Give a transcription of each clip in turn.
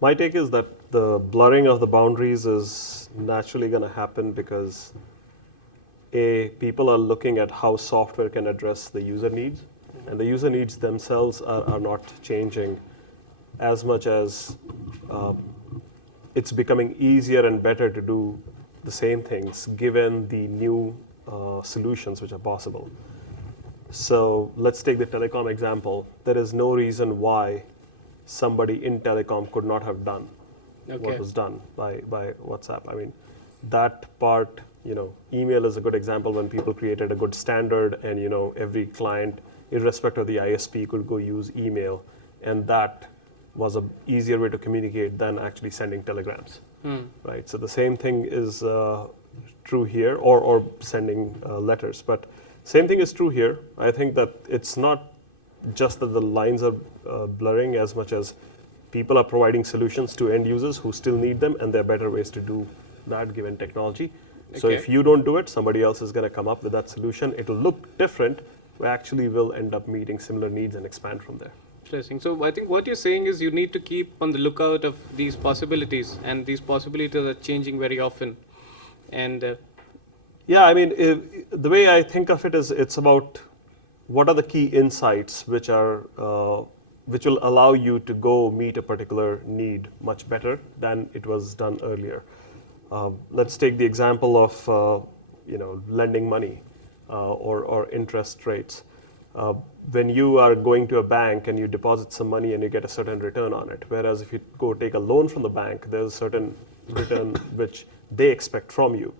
My take is that the blurring of the boundaries is naturally going to happen because people are looking at how software can address the user needs, and the user needs themselves are not changing as much as it's becoming easier and better to do the same things given the new solutions which are possible. So let's take the telecom example. There is no reason why somebody in telecom could not have done what was done by WhatsApp. I mean, that part, email is a good example when people created a good standard and, every client, irrespective of the ISP, could go use email. And that was an easier way to communicate than actually sending telegrams, right? So the same thing is true here, or sending letters. But same thing is true here. I think that it's not just that the lines are blurring as much as people are providing solutions to end users who still need them, and there are better ways to do that given technology. So if you don't do it, somebody else is going to come up with that solution. It'll look different, but actually will end up meeting similar needs and expand from there. Interesting. So I think what you're saying is you need to keep on the lookout of these possibilities, and these possibilities are changing very often. And yeah, I mean, the way I think of it is it's about what are the key insights which will allow you to go meet a particular need much better than it was done earlier. Let's take the example of lending money or interest rates. When you are going to a bank and you deposit some money and you get a certain return on it, whereas if you go take a loan from the bank, there's a certain return which they expect from you.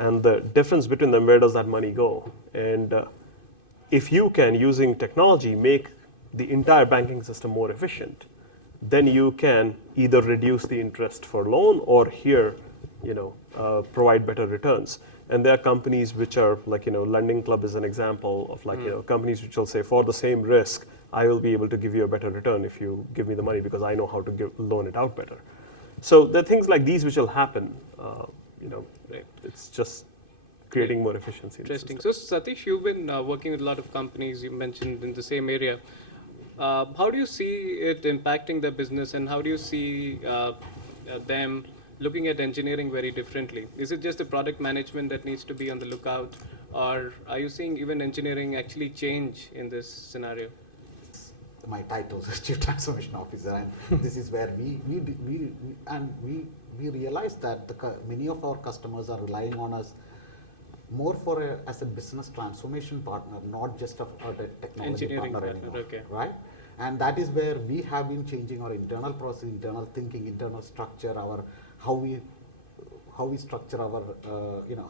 And the difference between them, where does that money go? And if you can, using technology, make the entire banking system more efficient, then you can either reduce the interest for loan or here, provide better returns. And there are companies which are like, Lending Club is an example of like, companies which will say, for the same risk, I will be able to give you a better return if you give me the money because I know how to loan it out better. So there are things like these which will happen. Right. It's just creating more efficiency. Interesting. So Satish, you've been working with a lot of companies you mentioned in the same area. How do you see it impacting the business, and how do you see them looking at engineering very differently? Is it just the product management that needs to be on the lookout, or are you seeing even engineering actually change in this scenario? My title is Chief Transformation Officer, and this is where we realized that many of our customers are relying on us more as a business transformation partner, not just a technology partner anymore, right? And that is where we have been changing our internal process, internal thinking, internal structure, how we structure our,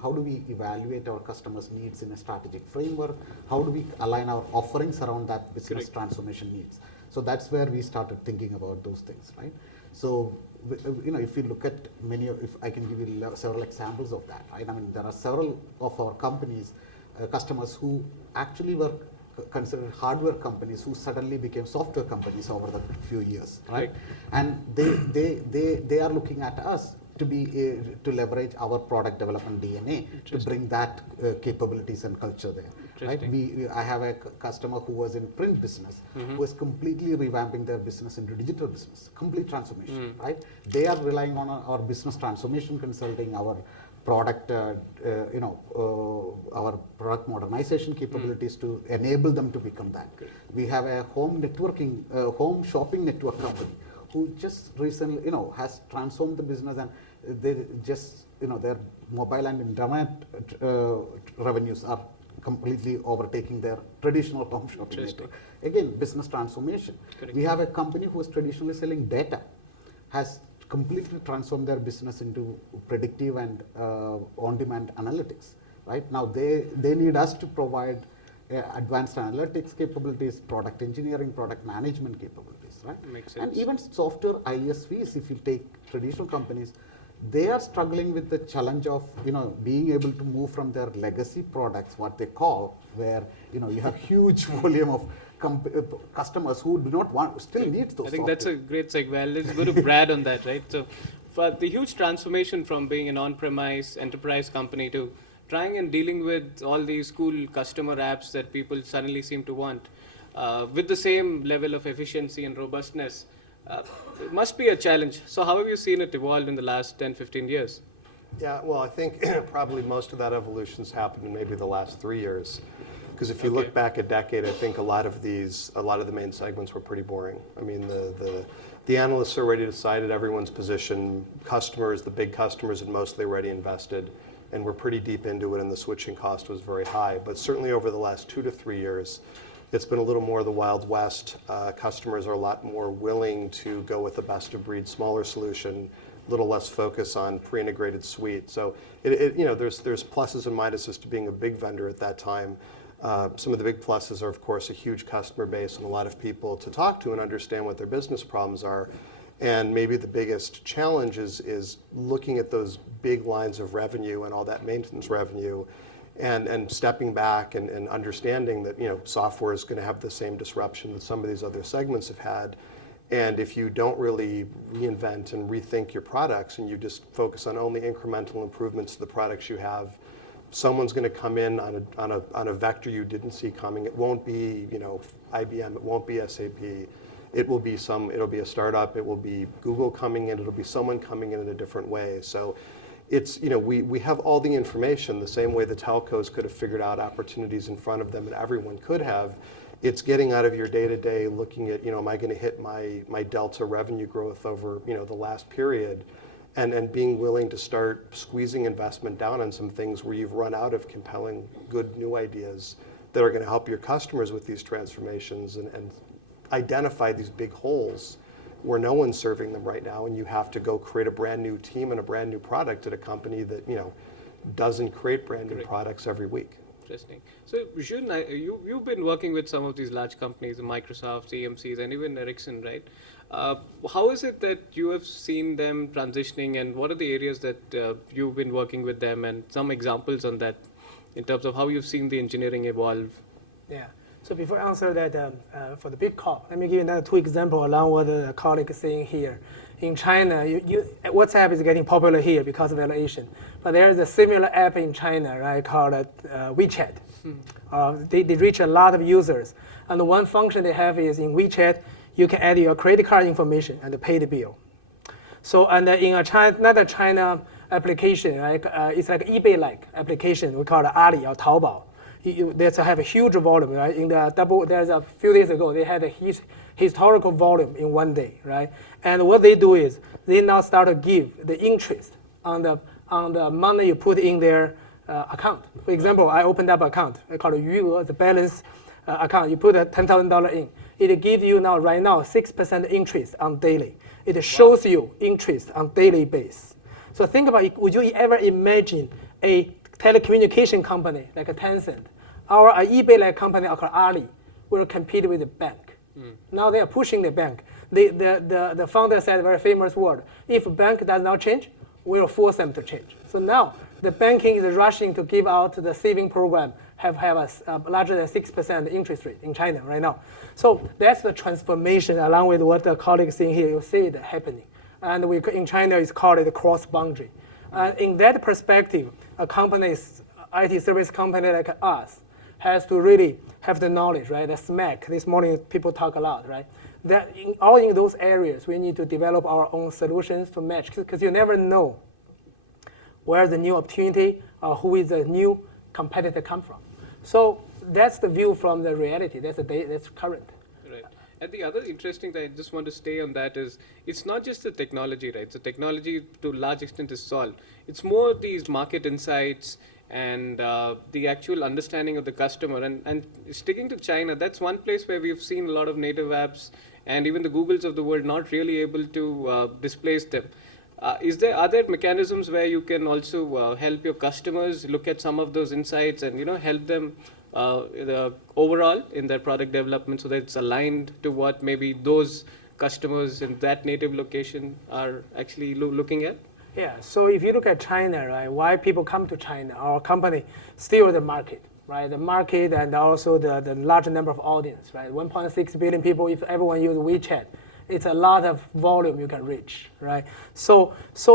how do we evaluate our customers' needs in a strategic framework? How do we align our offerings around that business transformation needs? So that's where we started thinking about those things, right? So, if you look at if I can give you several examples of that, right? I mean, there are several of our companies, customers who actually were considered hardware companies who suddenly became software companies over the few years, right? And they are looking at us to leverage our product development DNA to bring that capabilities and culture there. Right? I have a customer who was in print business who is completely revamping their business into digital business, complete transformation. Right? They are relying on our business transformation consulting, our product, our product modernization capabilities to enable them to become that. We have a home shopping network company who just recently, has transformed the business, and they just, their mobile and internet revenues are completely overtaking their traditional home shopping network. Again, business transformation. We have a company who is traditionally selling data, has completely transformed their business into predictive and on-demand analytics. Right now, they need us to provide advanced analytics capabilities, product engineering, product management capabilities. Right, makes sense. And even software ISVs, if you take traditional companies, they are struggling with the challenge of being able to move from their legacy products, what they call, where you have huge volume of customers who do not still need those. I think that's a great segue. Let's go to Brad on that, right? So, for the huge transformation from being an on-premise enterprise company to trying and dealing with all these cool customer apps that people suddenly seem to want, with the same level of efficiency and robustness. It must be a challenge. So how have you seen it evolve in the last 10, 15 years? Yeah, well, I think probably most of that evolution's happened in maybe the last 3 years. Because if you look back a decade, I think a lot of the main segments were pretty boring. I mean, the analysts already decided everyone's position. Customers, the big customers, had mostly already invested, and we're pretty deep into it, and the switching cost was very high. But certainly over the last 2 to 3 years, it's been a little more the Wild West. Customers are a lot more willing to go with a best-of-breed, smaller solution, a little less focus on pre-integrated suite. So there's pluses and minuses to being a big vendor at that time. Some of the big pluses are, of course, a huge customer base and a lot of people to talk to and understand what their business problems are. And maybe the biggest challenge is looking at those big lines of revenue and all that maintenance revenue and stepping back and understanding that software is going to have the same disruption that some of these other segments have had. And if you don't really reinvent and rethink your products and you just focus on only incremental improvements to the products you have, someone's going to come in on a vector you didn't see coming. It won't be IBM. It won't be SAP. It'll be a startup. It will be Google coming in. It'll be someone coming in a different way. So it's we have all the information the same way the telcos could have figured out opportunities in front of them, and everyone could have. It's getting out of your day-to-day, looking at am I going to hit my delta revenue growth over the last period. And being willing to start squeezing investment down on some things where you've run out of compelling, good new ideas that are going to help your customers with these transformations and identify these big holes where no one's serving them right now, and you have to go create a brand new team and a brand new product at a company that doesn't create brand new products every week. Interesting. So, Jun, you've been working with some of these large companies, Microsoft, EMCs, and even Ericsson, right? How is it that you have seen them transitioning, and what are the areas that you've been working with them, and some examples on that in terms of how you've seen the engineering evolve? Yeah. So before I answer that, for the big call, let me give you another 2 examples along what the colleague is saying here. In China, WhatsApp is getting popular here because of valuation. But there is a similar app in China, right, called WeChat. They reach a lot of users. And the one function they have is in WeChat, you can add your credit card information and pay the bill. So, and in another China application, right, it's like eBay-like application, we call it Ali or Taobao. They have a huge volume, right? There's a few days ago, they had a historical volume in 1 day, right? And what they do is they now start to give the interest on the money you put in their account. For example, I opened up an account. I call it Yuge, the balance account. You put $10,000 in. It gives you right now 6% interest on daily. It shows you interest on daily base. So think about it. Would you ever imagine a telecommunication company like a Tencent or an eBay-like company called Ali will compete with the bank? Now they are pushing the bank. The founder said a very famous word: if bank does not change, we will force them to change. So now the banking is rushing to give out the saving program, have a larger than 6% interest rate in China right now. So that's the transformation along with what the colleagues saying here. You see it happening. And in China, it's called the cross-boundary. In that perspective, a company, IT service company like us, has to really have the knowledge, right? The SMAC, this morning people talk a lot, right? That all in those areas, we need to develop our own solutions to match, because you never know where the new opportunity or who is the new competitor come from. So that's the view from the reality. That's current. Right. And the other interesting thing I just want to stay on that is it's not just the technology, right? So technology to a large extent is solved. It's more these market insights and the actual understanding of the customer. And sticking to China, that's one place where we've seen a lot of native apps and even the Googles of the world not really able to displace them. Are there mechanisms where you can also help your customers look at some of those insights and help them overall in their product development so that it's aligned to what maybe those customers in that native location are actually looking at? Yeah, so if you look at China, right, why people come to China, our company, still the market, right? The market and also the large number of audience, right? 1.6 billion people, if everyone use WeChat, it's a lot of volume you can reach, right? So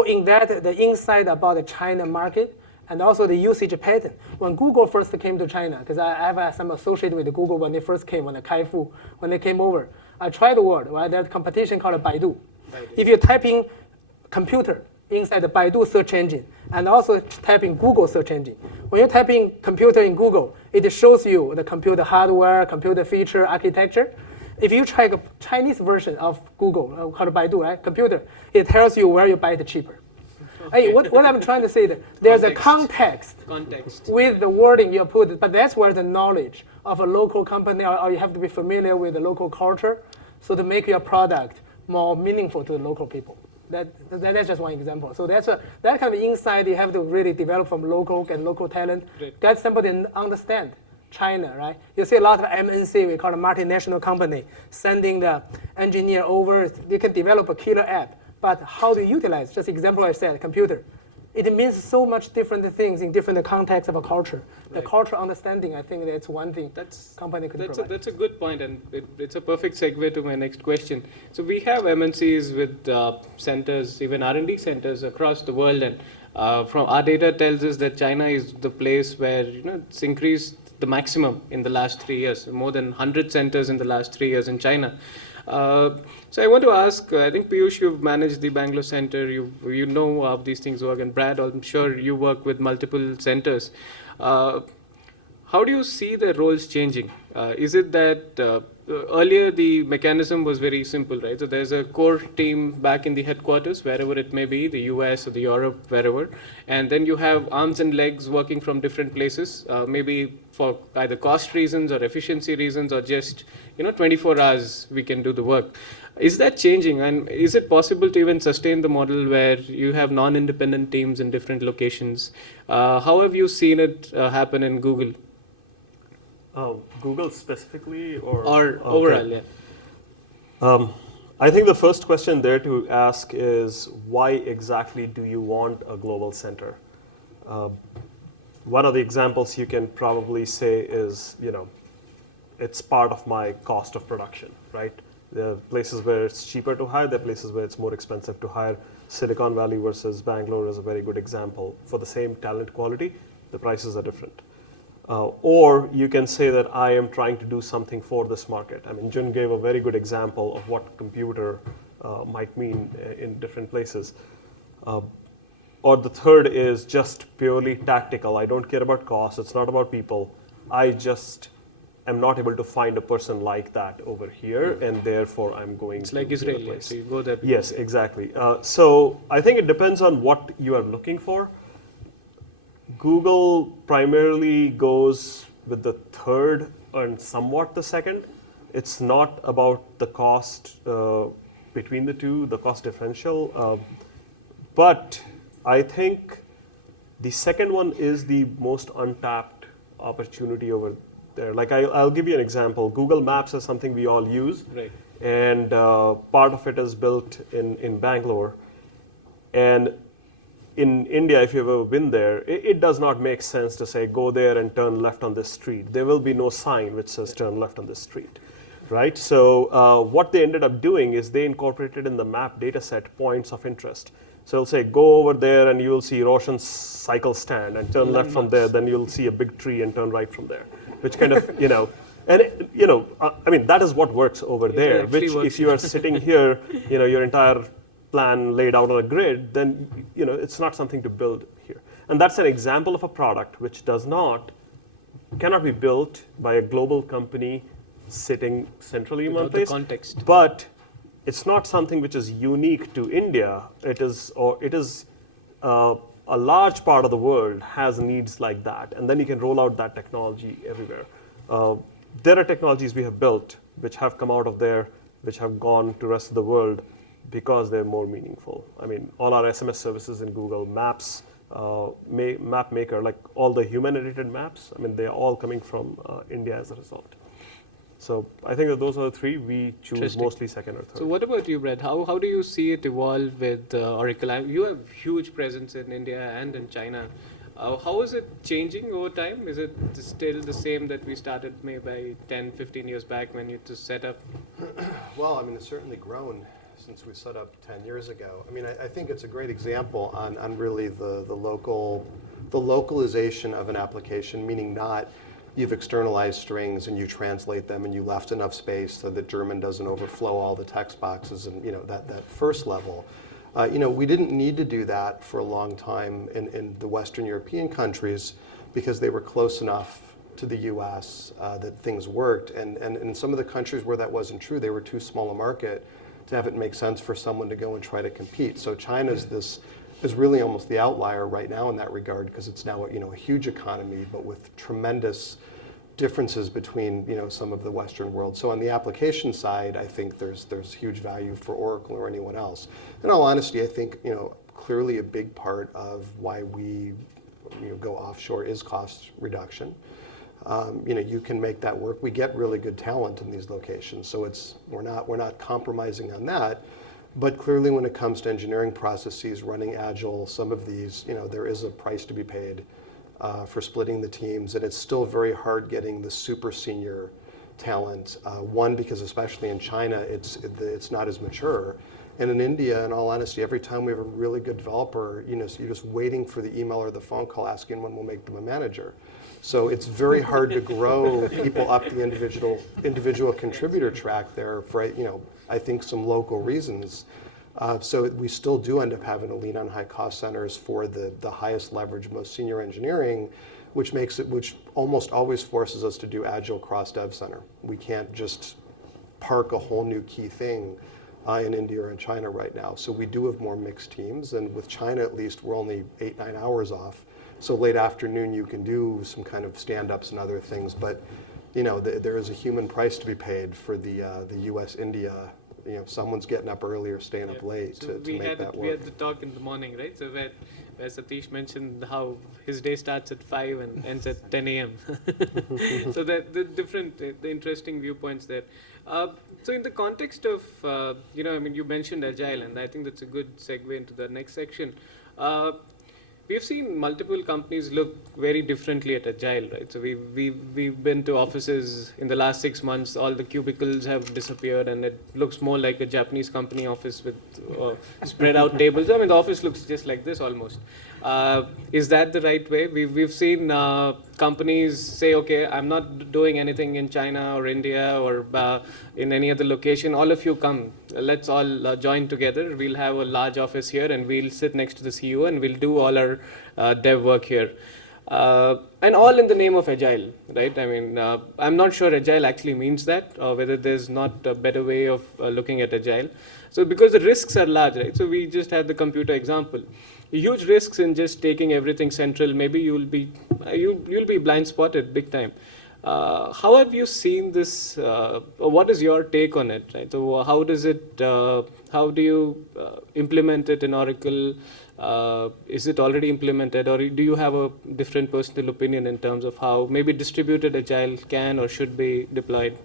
in that, the insight about the China market and also the usage pattern. When Google first came to China, because I have some associated with Google when they first came, when they came over, I tried the word, right? There's a competition called Baidu. If you type in computer inside the Baidu search engine and also type in Google search engine, when you type in computer in Google, it shows you the computer hardware, computer feature, architecture. If you try a Chinese version of Google, called Baidu, right? Computer, it tells you where you buy it cheaper. Hey, what I'm trying to say is there's a context with the wording you put, but that's where the knowledge of a local company, or you have to be familiar with the local culture, so to make your product more meaningful to the local people. That's just one example. So that kind of insight you have to really develop from local and local talent. Get somebody to understand China, right? You see a lot of MNC, we call a multinational company, sending the engineer over. They can develop a killer app, but how to utilize? Just example I said, computer. It means so much different things in different contexts of a culture. The cultural understanding, I think that's one thing company could provide. That's a good point, and it's a perfect segue to my next question. So we have MNCs with centers, even R&D centers across the world, and from our data tells us that China is the place where it's increased the maximum in the last 3 years, more than 100 centers in the last 3 years in China. So I want to ask, I think Piyush, you've managed the Bangalore Center, you know how these things work, and Brad, I'm sure you work with multiple centers. How do you see the roles changing? Is it that earlier the mechanism was very simple, right? So there's a core team back in the headquarters, wherever it may be, the US or the Europe, wherever, and then you have arms and legs working from different places, maybe for either cost reasons or efficiency reasons, or just 24 hours we can do the work. Is that changing, and is it possible to even sustain the model where you have non-independent teams in different locations? How have you seen it happen in Google? Google specifically, or overall, yeah. I think the first question there to ask is, why exactly do you want a global center? One of the examples you can probably say is, it's part of my cost of production, right? There are places where it's cheaper to hire, there are places where it's more expensive to hire. Silicon Valley versus Bangalore is a very good example. For the same talent quality, the prices are different. Or you can say that I am trying to do something for this market. I mean, Jun gave a very good example of what computer might mean in different places. Or the third is just purely tactical. I don't care about cost. It's not about people. I just am not able to find a person like that over here, and therefore I'm going to like Israel, so you go there. Yes, exactly. So I think it depends on what you are looking for. Google primarily goes with the third and somewhat the second. It's not about the cost between the two, the cost differential. But I think the second one is the most untapped opportunity over there. Like I'll give you an example. Google Maps is something we all use. Right. And part of it is built in Bangalore. And in India, if you've ever been there, it does not make sense to say, go there and turn left on this street. There will be no sign which says turn left on this street, right? So what they ended up doing is they incorporated in the map data set points of interest. So it'll say, go over there and you'll see Roshan's cycle stand, and turn left from there, then you'll see a big tree and turn right from there, which kind of, I mean, that is what works over there, which if you are sitting here, your entire plan laid out on a grid, then it's not something to build here. And that's an example of a product which cannot be built by a global company sitting centrally in one place. Context. But it's not something which is unique to India. It is a large part of the world has needs like that, and then you can roll out that technology everywhere. There are technologies we have built which have come out of there, which have gone to the rest of the world because they're more meaningful. I mean, all our SMS services in Google Maps, Map Maker, like all the human-edited maps, I mean, they're all coming from India as a result. So I think that those are the three. We choose mostly second or third. So what about you, Brad? How do you see it evolve with Oracle? You have huge presence in India and in China. How is it changing over time? Is it still the same that we started maybe 10, 15 years back when you just set up? Well, I mean, it's certainly grown since we set up 10 years ago. I mean, I think it's a great example on really the localization of an application, meaning not you've externalized strings and you translate them and you left enough space so that German doesn't overflow all the text boxes and that first level. We didn't need to do that for a long time in the Western European countries because they were close enough to the US that things worked. And in some of the countries where that wasn't true, they were too small a market to have it make sense for someone to go and try to compete. So China's is really almost the outlier right now in that regard because it's now a huge economy, but with tremendous differences between some of the Western world. So on the application side, I think there's huge value for Oracle or anyone else. In all honesty, I think clearly a big part of why we go offshore is cost reduction. You can make that work. We get really good talent in these locations, so we're not compromising on that. But clearly, when it comes to engineering processes, running Agile, some of these, there is a price to be paid for splitting the teams, and it's still very hard getting the super senior talent. One, because especially in China, it's not as mature. And in India, in all honesty, every time we have a really good developer, so you're just waiting for the email or the phone call asking when we'll make them a manager. So it's very hard to grow people up the individual contributor track there for, I think some local reasons. So we still do end up having to lean on high cost centers for the highest leverage, most senior engineering, which almost always forces us to do Agile cross dev center. We can't just park a whole new key thing in India or in China right now. So we do have more mixed teams, and with China at least, we're only 8-9 hours off. So late afternoon, you can do some kind of stand-ups and other things, but there is a human price to be paid for the U.S.-India. Someone's getting up early or staying up late to make that work. We had the talk in the morning, right? So where Satish mentioned how his day starts at 5 and ends at 10 a.m. So the interesting viewpoints there. So in the context of, you mentioned Agile, and I think that's a good segue into the next section. We've seen multiple companies look very differently at Agile, right? So we've been to offices in the last 6 months. All the cubicles have disappeared, and it looks more like a Japanese company office with spread out tables. I mean, the office looks just like this almost. Is that the right way? We've seen companies say, okay, I'm not doing anything in China or India or in any other location. All of you come. Let's all join together. We'll have a large office here, and we'll sit next to the CEO, and we'll do all our dev work here. And all in the name of Agile, right? I mean, I'm not sure Agile actually means that, or whether there's not a better way of looking at Agile. So because the risks are large, right? So we just had the computer example. Huge risks in just taking everything central. Maybe you'll be blind spotted big time. How have you seen this? What is your take on it? Right. So how does it? How do you implement it in Oracle? Is it already implemented, or do you have a different personal opinion in terms of how maybe distributed Agile can or should be deployed?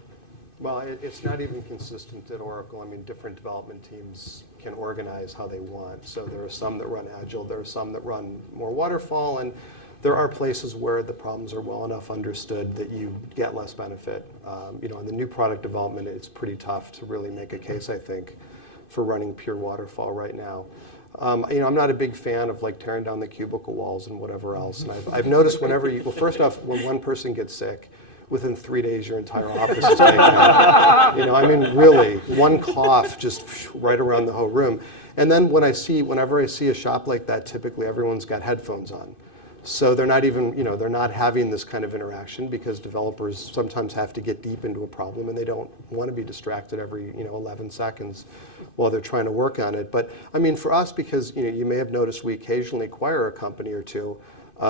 Well, it's not even consistent at Oracle. I mean, different development teams can organize how they want. So there are some that run Agile, there are some that run more waterfall, and there are places where the problems are well enough understood that you get less benefit. In the new product development, it's pretty tough to really make a case, I think, for running pure waterfall right now. I'm not a big fan of like tearing down the cubicle walls and whatever else. And I've noticed whenever first off, when one person gets sick, within 3 days, your entire office is taken out. Really, one cough just right around the whole room. And then whenever I see a shop like that, typically everyone's got headphones on. So they're not even, they're not having this kind of interaction because developers sometimes have to get deep into a problem and they don't want to be distracted every, 11 seconds while they're trying to work on it. But for us, because, you may have noticed we occasionally acquire a company or two,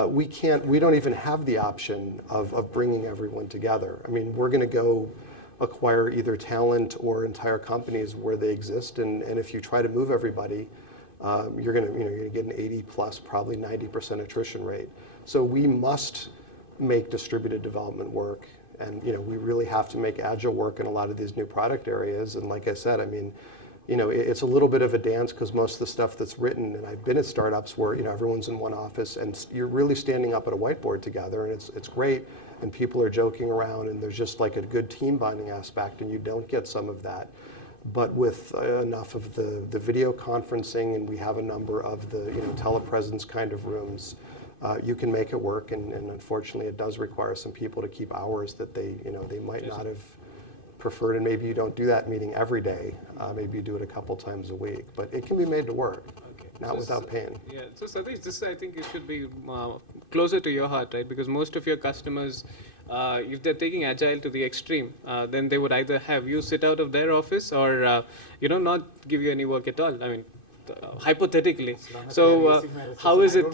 we don't even have the option of bringing everyone together. We're going to go acquire either talent or entire companies where they exist, and if you try to move everybody, you're going to get an 80 plus, probably 90% attrition rate. So we must make distributed development work, and we really have to make Agile work in a lot of these new product areas. And like I said, it's a little bit of a dance because most of the stuff that's written, and I've been at startups where everyone's in one office and you're really standing up at a whiteboard together, and it's great, and people are joking around, and there's just like a good team bonding aspect, and you don't get some of that. But with enough of the video conferencing, and we have a number of the telepresence kind of rooms, you can make it work, and unfortunately it does require some people to keep hours that they might not have preferred, and maybe you don't do that meeting every day, maybe you do it a couple times a week, but it can be made to work, not without pain. Yeah, so Satish, this I think it should be closer to your heart, right? Because most of your customers, if they're taking Agile to the extreme, then they would either have you sit out of their office or not give you any work at all. I mean, hypothetically. So how is it?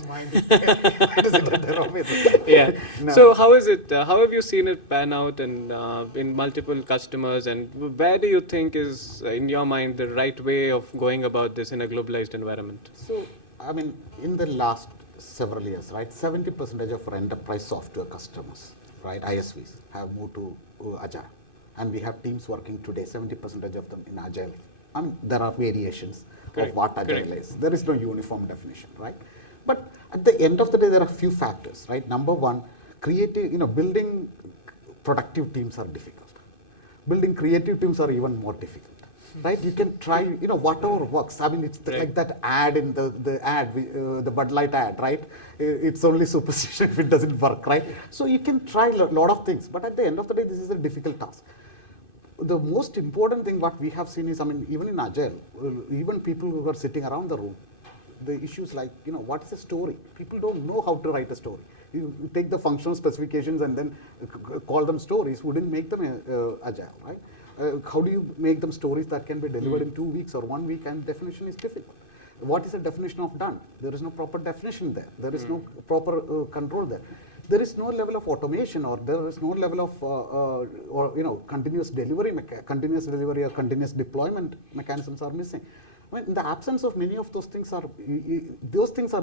Yeah. No. So how is it? How have you seen it pan out and in multiple customers? And where do you think is, in your mind, the right way of going about this in a globalized environment? So, I mean, in the last several years, right, 70% of our enterprise software customers, right, ISVs, have moved to Agile. And we have teams working today, 70% of them in Agile. There are variations. Correct. Of what Agile is. There is no uniform definition, right? But at the end of the day, there are a few factors, right? Number one, building productive teams are difficult. Building creative teams are even more difficult, right? You can try, whatever works. I mean, it's like that ad in the Bud Light ad, right? It's only superstition if it doesn't work, right? So you can try a lot of things, but at the end of the day, this is a difficult task. The most important thing what we have seen is, even in Agile, even people who are sitting around the room, the issues like, what is a story? People don't know how to write a story. You take the functional specifications and then call them stories, wouldn't make them Agile, right? How do you make them stories that can be delivered in 2 weeks or 1 week, and definition is difficult. What is a definition of done? There is no proper definition there. There is no proper control there. There is no level of automation, or there is no level of continuous delivery or continuous deployment mechanisms are missing. I mean, in the absence of many of those things are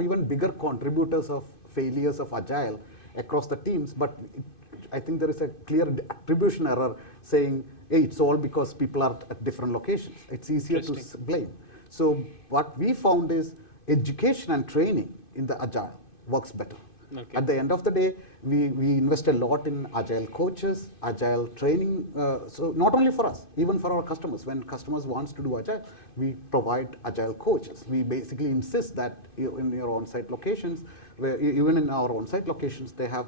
even bigger contributors of failures of Agile across the teams. But I think there is a clear attribution error saying, hey, it's all because people are at different locations. It's easier to blame. So what we found is education and training in the Agile works better. Okay. At the end of the day, we invest a lot in Agile coaches, Agile training. So not only for us, even for our customers. When customers wants to do Agile, we provide Agile coaches. We basically insist that in your on-site locations, even in our on-site locations, they have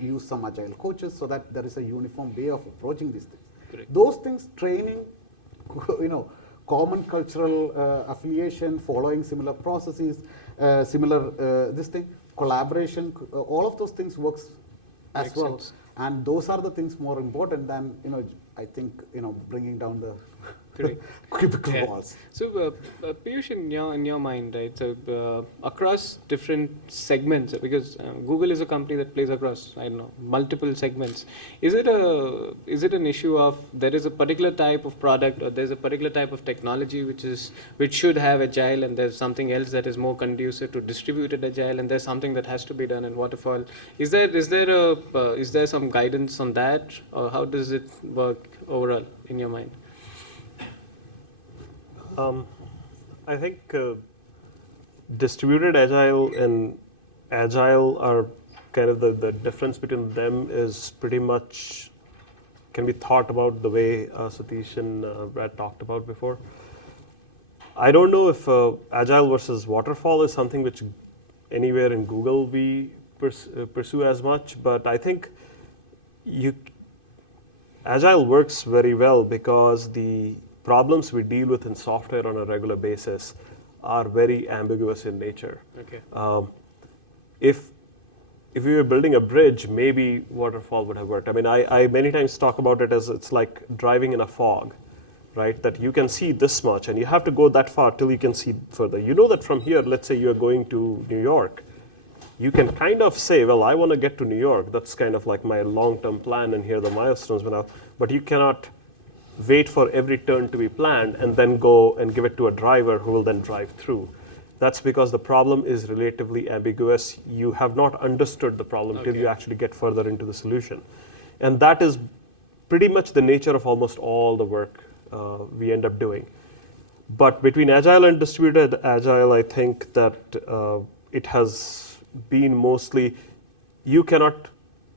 used some Agile coaches so that there is a uniform way of approaching these things. Correct. Those things, training, common cultural affiliation, following similar processes, collaboration, all of those things works as Makes well. Sense. And those are the things more important than, I think, bringing down the cubicle walls. So, Piyush, in your mind, right? So, across different segments, because Google is a company that plays across, multiple segments. Is it an issue of there is a particular type of product, or there's a particular type of technology which should have Agile, and there's something else that is more conducive to distributed Agile, and there's something that has to be done in waterfall? Is there some guidance on that, or how does it work overall in your mind? I think distributed Agile and Agile are kind of the difference between them is pretty much can be thought about the way Satish and Brad talked about before. I don't know if Agile versus waterfall is something which anywhere in Google we pursue as much, but I think Agile works very well because the problems we deal with in software on a regular basis are very ambiguous in nature. Okay. If we were building a bridge, maybe waterfall would have worked. I mean, I many times talk about it as it's like driving in a fog, right? That you can see this much, and you have to go that far till you can see further. You know that from here, let's say you're going to New York, you can kind of say, well, I want to get to New York. That's kind of like my long-term plan, and here are the milestones. But you cannot wait for every turn to be planned and then go and give it to a driver who will then drive through. That's because the problem is relatively ambiguous. You have not understood the problem till you actually get further into the solution. And that is pretty much the nature of almost all the work we end up doing. But between Agile and distributed Agile, I think that it has been mostly, you cannot,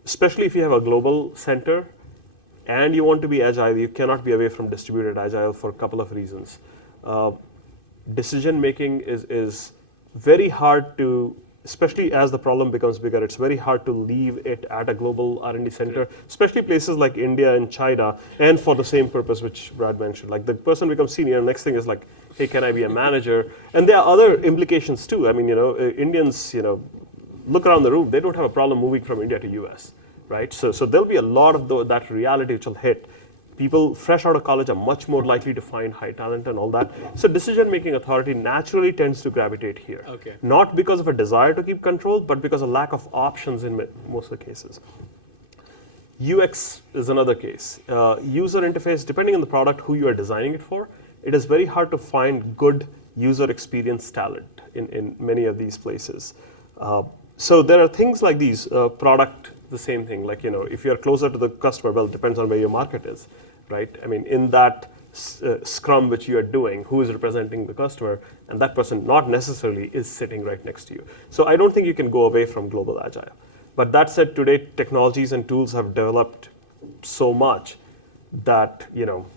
especially if you have a global center, and you want to be Agile, you cannot be away from distributed Agile for a couple of reasons. Decision making is very hard to especially as the problem becomes bigger, it's very hard to leave it at a global R&D center, especially places like India and China, and for the same purpose which Brad mentioned. Like the person becomes senior, next thing is like, hey, can I be a manager? And there are other implications too. I mean, Indians, look around the room, they don't have a problem moving from India to US, right? So there'll be a lot of that reality which will hit. People fresh out of college are much more likely to find high talent and all that. So decision-making authority naturally tends to gravitate here. Okay. Not because of a desire to keep control, but because of lack of options in most of the cases. UX is another case. User interface, depending on the product, who you are designing it for, it is very hard to find good user experience talent in many of these places. So there are things like these, product, the same thing, like, if you're closer to the customer, well, it depends on where your market is, right? I mean, in that scrum which you are doing, who is representing the customer, and that person not necessarily is sitting right next to you. So I don't think you can go away from global agile. But that said, today technologies and tools have developed so much that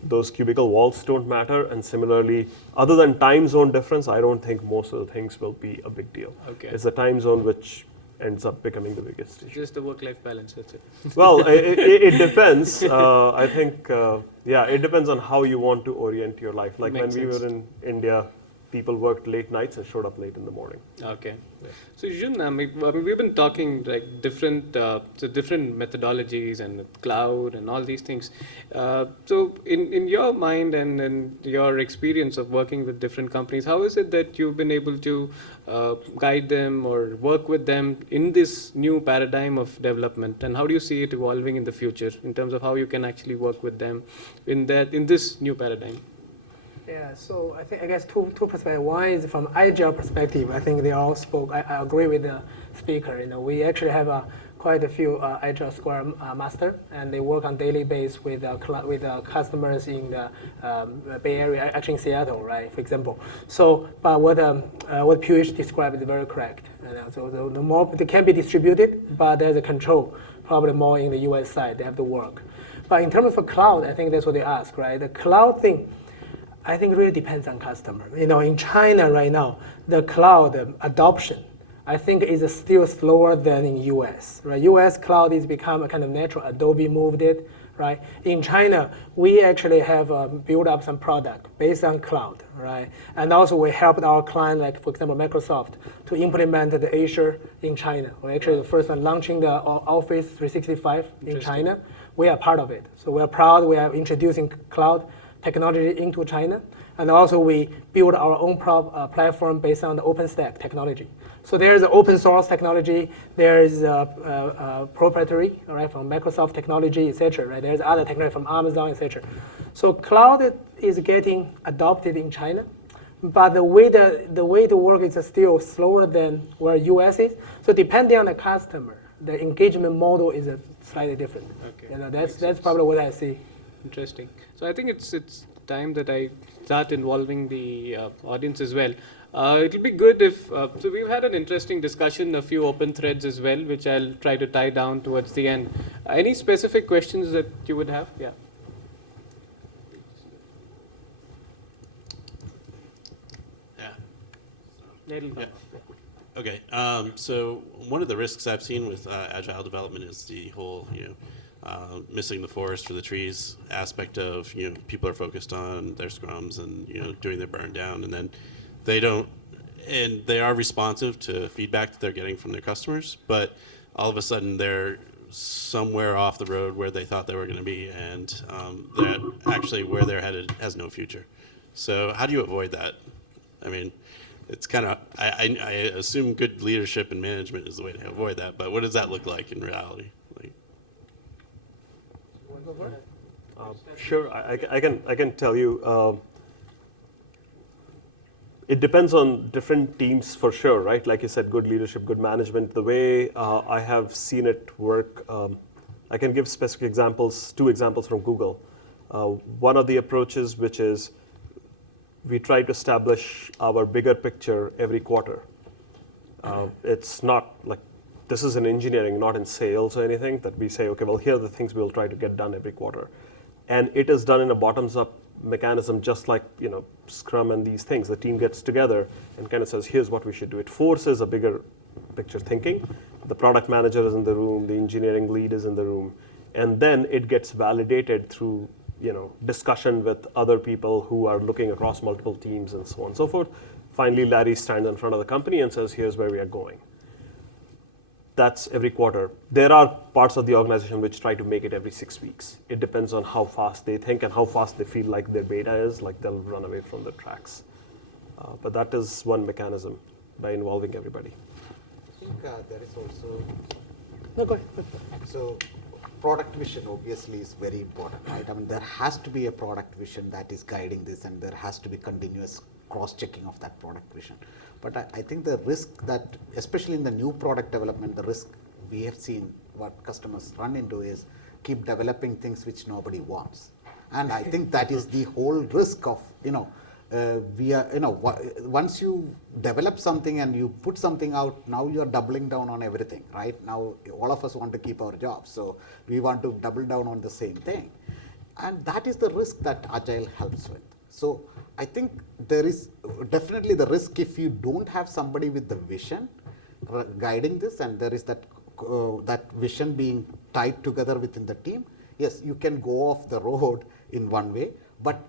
those cubicle walls don't matter. And similarly, other than time zone difference, I don't think most of the things will be a big deal. Okay. It's the time zone which ends up becoming the biggest issue. Just the work-life balance, that's it. Well, it depends. I think, it depends on how you want to orient your life. Like Makes when we sense. were in India, people worked late nights and showed up late in the morning. Okay. So Jun, we've been talking like different methodologies and cloud and all these things. So in your mind and in your experience of working with different companies, how is it that you've been able to guide them or work with them in this new paradigm of development? And how do you see it evolving in the future in terms of how you can actually work with them in this new paradigm? Yeah, so I guess two perspectives. One is from Agile perspective. I think they all spoke. I agree with the speaker. We actually have quite a few Agile Scrum Master, and they work on daily basis with customers in the Bay Area, actually in Seattle, right? For example. So, but what PH described is very correct. So the more they can be distributed, but there's a control probably more in the US side. They have to work. But in terms of cloud, I think that's what they ask, right? The cloud thing, I think it really depends on customer. In China right now, the cloud adoption, I think, is still slower than in US. Right? US cloud is become a kind of natural. Adobe moved it, right? In China, we actually have built up some product based on cloud, right? And also we helped our client, like for example, Microsoft, to implement the Azure in China. We're actually the first one launching the Office 365 in China. We are part of it. So we are proud we are introducing cloud technology into China, and also we build our own platform based on the OpenStack technology. So there's open source technology, there's proprietary, all right, from Microsoft technology, etc. Right? There's other technology from Amazon, etc. So cloud is getting adopted in China, but the way to work is still slower than where US is. So depending on the customer, the engagement model is slightly different. Okay. That's probably what I see. Interesting. So I think it's time that I start involving the audience as well. It'll be good if, so we've had an interesting discussion, a few open threads as well, which I'll try to tie down towards the end. Any specific questions that you would have? Yeah. Yeah. Okay. So one of the risks I've seen with agile development is the whole, missing the forest for the trees aspect of, people are focused on their scrums and, doing their burn down, and then they are responsive to feedback that they're getting from their customers, but all of a sudden they're somewhere off the road where they thought they were going to be, and that actually where they're headed has no future. So how do you avoid that? I mean, it's kind of, I assume good leadership and management is the way to avoid that, but what does that look like in reality? Sure, I can tell you. It depends on different teams for sure, right? Like you said, good leadership, good management. The way I have seen it work, I can give specific examples, 2 examples from Google. One of the approaches, which is we try to establish our bigger picture every quarter. It's not like, this is in engineering, not in sales or anything, that we say, okay, well, here are the things we'll try to get done every quarter. And it is done in a bottoms-up mechanism, just like Scrum and these things. The team gets together and kind of says, here's what we should do. It forces a bigger picture thinking. The product manager is in the room, the engineering lead is in the room, and then it gets validated through discussion with other people who are looking across multiple teams and so on and so forth. Finally, Larry stands in front of the company and says, here's where we are going. That's every quarter. There are parts of the organization which try to make it every 6 weeks. It depends on how fast they think and how fast they feel like their beta is, like they'll run away from the tracks. But that is one mechanism by involving everybody. I think there is also, No, go ahead. so product vision obviously is very important, right? I mean, there has to be a product vision that is guiding this, and there has to be continuous cross-checking of that product vision. But I think the risk that, especially in the new product development, the risk we have seen what customers run into is keep developing things which nobody wants. And I think that is the whole risk of, once you develop something and you put something out, now you're doubling down on everything, right? Now all of us want to keep our jobs, so we want to double down on the same thing. And that is the risk that Agile helps with. So I think there is definitely the risk if you don't have somebody with the vision guiding this, and there is that vision being tied together within the team. Yes, you can go off the road in one way, but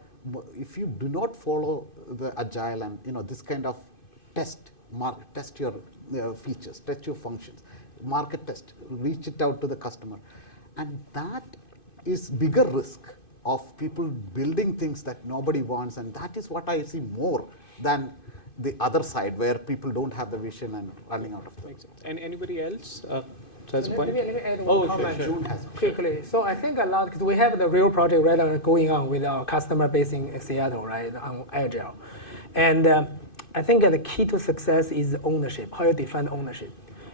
if you do not follow the Agile and this kind of test your features, test your functions, market test, reach it out to the customer, and that is bigger risk of people building things that nobody wants, and that is what I see more than the other side where people don't have the vision and running out of things. Makes sense. And anybody else? That's a point. Let me add Oh, one sure, comment sure. June has quickly. So I think a lot, because we have the real project right now going on with our customer base in Seattle, right, on Agile. And I think the key to success is ownership, how you define ownership.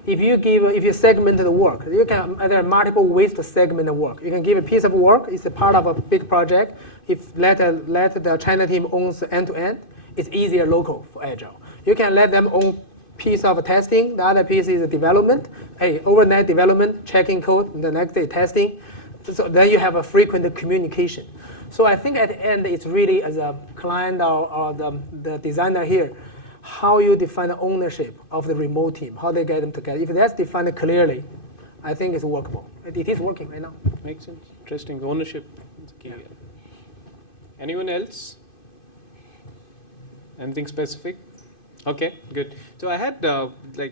If you segment the work, there are multiple ways to segment the work. You can give a piece of work, it's a part of a big project. If let the China team owns end-to-end, it's easier local for Agile. You can let them own piece of testing, the other piece is development. Hey, overnight development, checking code, and the next day testing. So then you have a frequent communication. So I think at the end, it's really as a client or the designer here, how you define the ownership of the remote team, how they get them together. If that's defined clearly, I think it's workable. It is working right now. Makes sense. Interesting. Ownership is key. Yeah. Anyone else? Anything specific? Okay, good. So I had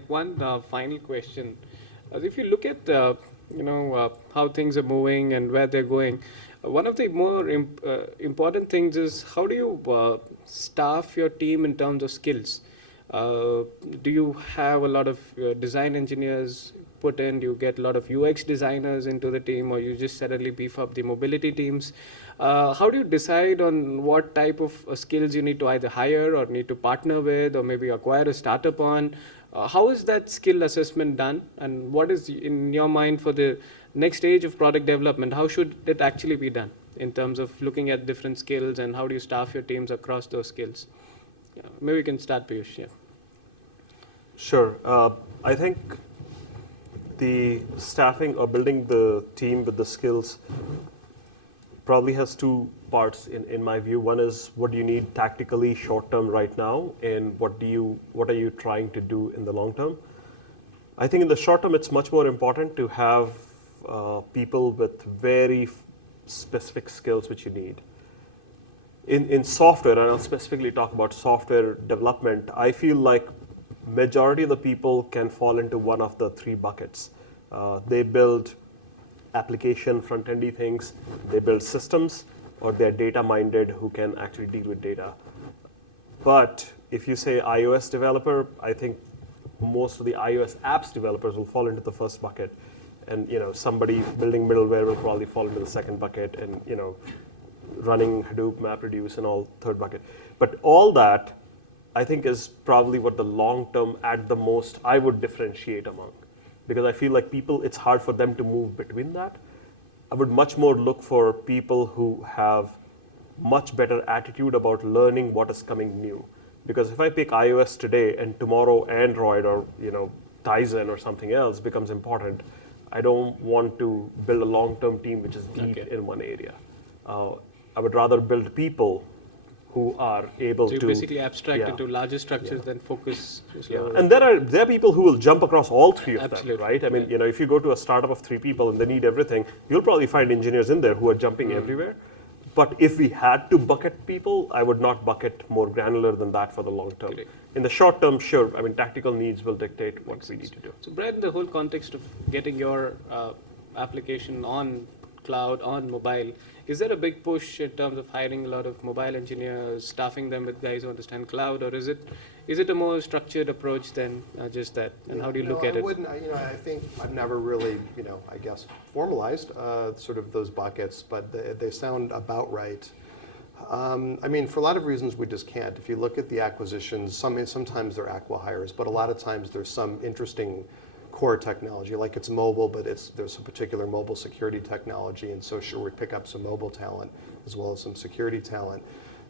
one final question. If you look at how things are moving and where they're going, one of the more important things is how do you staff your team in terms of skills? Do you have a lot of design engineers put in? Do you get a lot of UX designers into the team, or you just suddenly beef up the mobility teams? How do you decide on what type of skills you need to either hire or need to partner with or maybe acquire a startup on? How is that skill assessment done? And what is in your mind for the next stage of product development? How should it actually be done in terms of looking at different skills, and how do you staff your teams across those skills? Maybe we can start, Piyush. Yeah. Sure. I think the staffing or building the team with the skills probably has two parts in my view. One is what do you need tactically short term right now, and what are you trying to do in the long term? I think in the short term it's much more important to have people with very specific skills which you need. In software, and I'll specifically talk about software development, I feel like majority of the people can fall into one of the three buckets. They build application front-endy things, they build systems, or they're data-minded who can actually deal with data. But if you say iOS developer, I think most of the iOS apps developers will fall into the first bucket. And somebody building middleware will probably fall into the second bucket, and running Hadoop, MapReduce, and all third bucket. But all that, I think, is probably what the long term at the most I would differentiate among. Because I feel like people, it's hard for them to move between that. I would much more look for people who have much better attitude about learning what is coming new. Because if I pick iOS today and tomorrow Android or Tizen or something else becomes important, I don't want to build a long-term team which is deep in one area. I would rather build people who are able So you to basically abstract yeah. into larger structures, then focus slower. And there are people who will jump across all three of Absolutely. them, right? I mean, if you go to a startup of 3 people and they need everything, you'll probably find engineers in there who are jumping everywhere. But if we had to bucket people, I would not bucket more granular than that for the long term. Correct. In the short term, sure, I mean, tactical needs will dictate what we need to do. So Brad, in the whole context of getting your application on cloud, on mobile, is there a big push in terms of hiring a lot of mobile engineers, staffing them with guys who understand cloud, or is it a more structured approach than just that? And how do you look at it? I think I've never really, I guess, formalized sort of those buckets, but they sound about right. I mean, for a lot of reasons, we just can't. If you look at the acquisitions, sometimes they're acqui-hires, but a lot of times there's some interesting core technology, like it's mobile, but there's a particular mobile security technology, and so sure, we pick up some mobile talent as well as some security talent.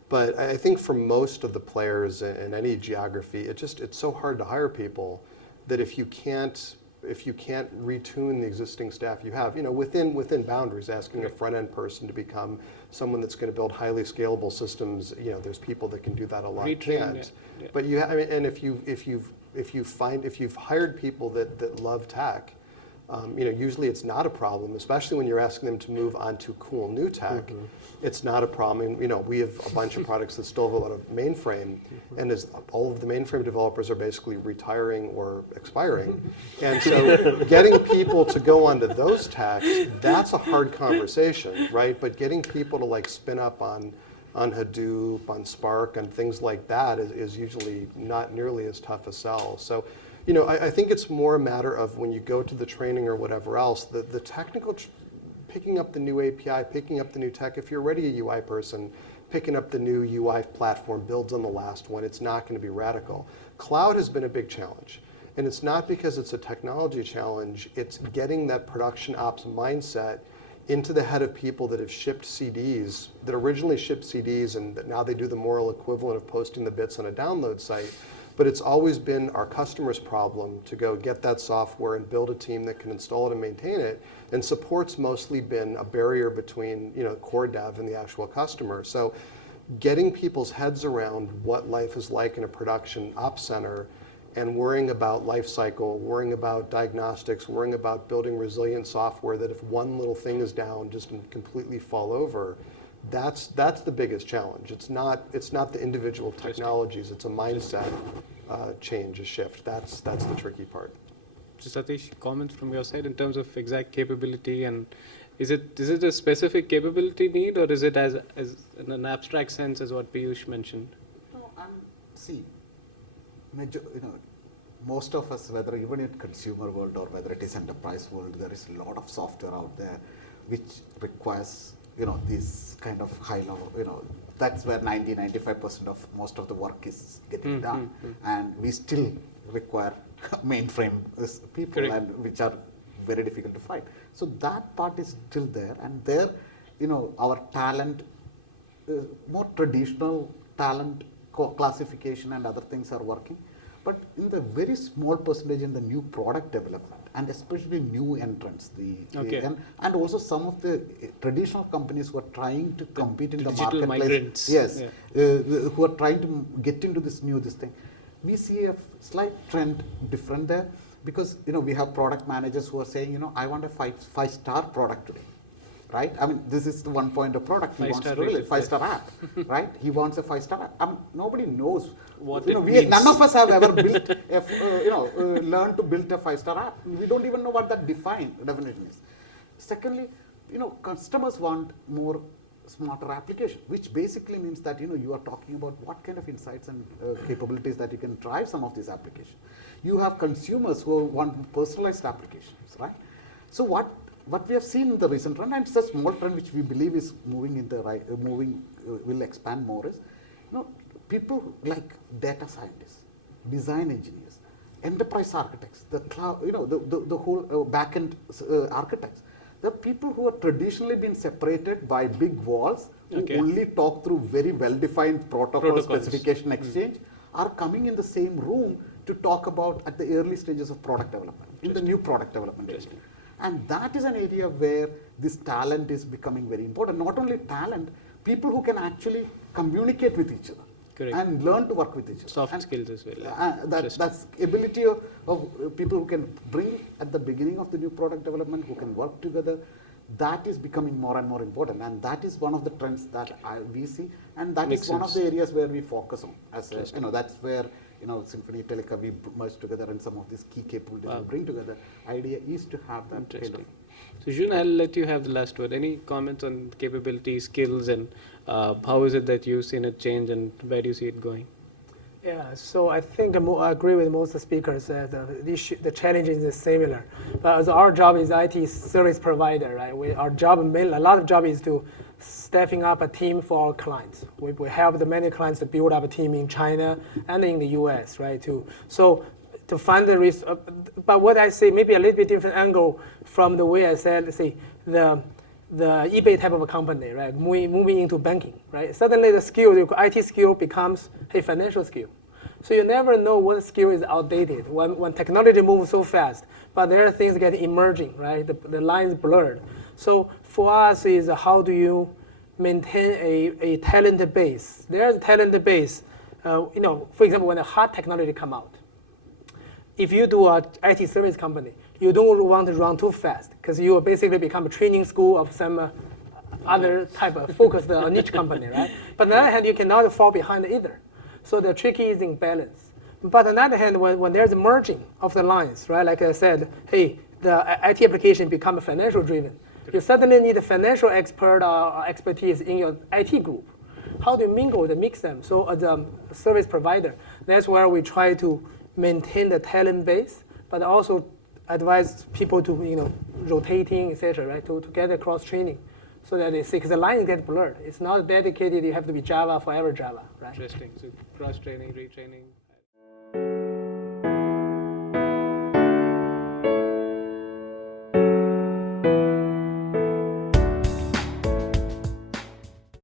But I think for most of the players in any geography, it's so hard to hire people that if you can't retune the existing staff you have, within boundaries, asking a front-end person to become someone that's going to build highly scalable systems, there's people that can do that, a lot can't. Yeah. But and if you've hired people that love tech, usually it's not a problem, especially when you're asking them to move on to cool new tech. It's not a problem. We have a bunch of products that still have a lot of mainframe, and as all of the mainframe developers are basically retiring or expiring, and so getting people to go onto those techs, that's a hard conversation, right? But getting people to spin up on Hadoop, on Spark, and things like that is usually not nearly as tough a sell. So, I think it's more a matter of when you go to the training or whatever else, the technical, picking up the new API, picking up the new tech. If you're already a UI person, picking up the new UI platform builds on the last one. It's not going to be radical. Cloud has been a big challenge. And it's not because it's a technology challenge, it's getting that production ops mindset into the head of people that have shipped CDs, that originally shipped CDs, and that now they do the moral equivalent of posting the bits on a download site. But it's always been our customer's problem to go get that software and build a team that can install it and maintain it. And support's mostly been a barrier between core dev and the actual customer. So getting people's heads around what life is like in a production ops center and worrying about life cycle, worrying about diagnostics, worrying about building resilient software that if one little thing is down, just completely fall over. That's the biggest challenge. It's not the individual technologies. It's a mindset change, a shift. That's the tricky part. So Satish, comments from your side in terms of exact capability, and is it a specific capability need, or is it as in an abstract sense as what Piyush mentioned? No, see, most of us, whether even in consumer world or whether it is enterprise world, there is a lot of software out there which requires this kind of high level, that's where 90-95% of most of the work is getting done. And we still require mainframe people, and which are very difficult to find. So that part is still there, and there, our talent, more traditional talent classification and other things are working. But in the very small percentage in the new product development, and especially new entrants, and also some of the traditional companies who are trying to compete in the marketplace, migrants. yes, who are trying to get into this thing, we see a slight trend different there, because we have product managers who are saying, I want a five-star product today. Right? I mean, this is the one point of product. He wants to really 5-star app, right? He wants a 5-star app. Nobody knows what it means. None of us have ever built, learned to build a 5-star app. We don't even know what that definition is. Secondly, customers want more smarter application, which basically means that you are talking about what kind of insights and capabilities that you can drive some of these applications. You have consumers who want personalized applications, right? So what we have seen in the recent run, and it's a small trend which we believe is moving in the right, will expand more, is people like data scientists, design engineers, enterprise architects, the cloud, the whole backend architects. The people who have traditionally been separated by big walls, who only talk through very well-defined protocol specification exchange, are coming in the same room to talk about at the early stages of product development, in the new product development area. And that is an area where this talent is becoming very important. Not only talent, people who can actually communicate with each other. Correct. And learn to work with each other. Soft skills as well. That's ability of people who can bring at the beginning of the new product development, who can work together. That is becoming more and more important, and that is one of the trends that we see, and that is one of the areas where we focus on. As that's where Symphony Teleca we merge together, and some of these key capabilities we bring together. Idea is to have that. Interesting. So Jun, I'll let you have the last word. Any comments on capability, skills, and how is it that you've seen it change, and where do you see it going? Yeah, so I think I agree with most of the speakers that the challenge is similar. But as our job is IT service provider, right? A lot of job is to staffing up a team for our clients. We help the many clients to build up a team in China and in the US, right? To find the risk, but what I say maybe a little bit different angle from the way I said, let's say the eBay type of a company, right? Moving into banking, right? Suddenly the IT skill becomes a financial skill. So you never know what skill is outdated when technology moves so fast. But there are things get emerging, right? The lines blurred. So for us is how do you maintain a talent base? There's a talent base. For example, when a hot technology come out, if you do an IT service company, you don't want to run too fast because you will basically become a training school of some other type of focused niche company, right? But on the other hand, you cannot fall behind either. So the trick is in balance. But on the other hand, when there's a merging of the lines, right? Like I said, hey, the IT application become financial driven. You suddenly need a financial expert or expertise in your IT group. How do you mix them? So as a service provider, that's where we try to maintain the talent base, but also advise people to rotating, etc., right? To get a cross training, so that because the lines get blurred. It's not dedicated. You have to be Java forever Java, right? Interesting. So cross training, retraining.